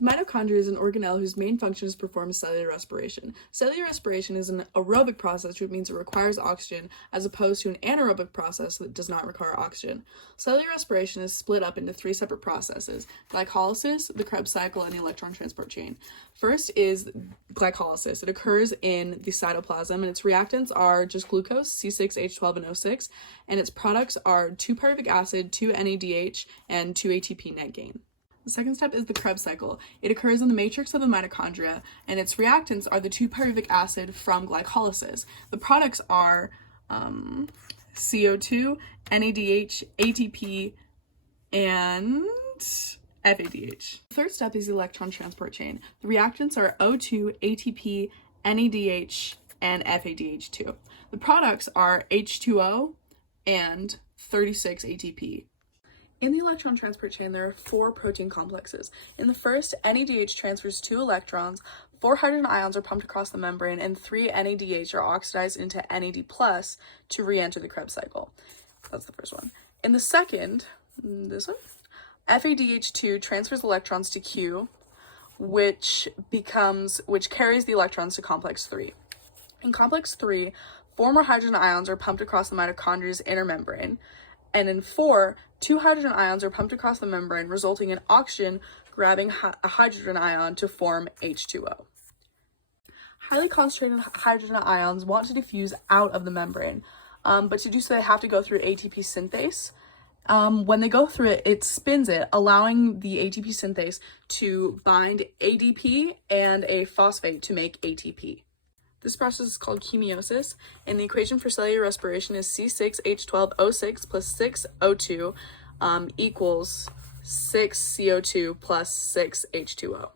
The mitochondria is an organelle whose main function is to perform cellular respiration. Cellular respiration is an aerobic process, which means it requires oxygen, as opposed to an anaerobic process that does not require oxygen. Cellular respiration is split up into three separate processes: glycolysis, the Krebs cycle, and the electron transport chain. First is glycolysis. It occurs in the cytoplasm, and its reactants are just glucose, C6H12 and O6, and its products are 2-pyruvic acid, 2-NADH, and 2-ATP net gain. The second step is the Krebs cycle. It occurs in the matrix of the mitochondria, and its reactants are the 2-pyruvic acid from glycolysis. The products are CO2, NADH, ATP, and FADH. The third step is the electron transport chain. The reactants are O2, ATP, NADH, and FADH2. The products are H2O and 36 ATP. In the electron transport chain, there are 4 protein complexes. In the first, NADH transfers 2 electrons, 4 hydrogen ions are pumped across the membrane, and 3 NADH are oxidized into NAD+ to re-enter the Krebs cycle. That's the first one. In the second, this one, FADH2 transfers electrons to Q, which carries the electrons to complex 3. In complex 3, 4 more hydrogen ions are pumped across the mitochondria's inner membrane, and in 4, 2 hydrogen ions are pumped across the membrane, resulting in oxygen grabbing a hydrogen ion to form H2O. Highly concentrated hydrogen ions want to diffuse out of the membrane, but to do so they have to go through ATP synthase. When they go through it, it spins it, allowing the ATP synthase to bind ADP and a phosphate to make ATP. This process is called chemiosis, and the equation for cellular respiration is C6H12O6 plus 6O2 equals 6CO2 plus 6H2O.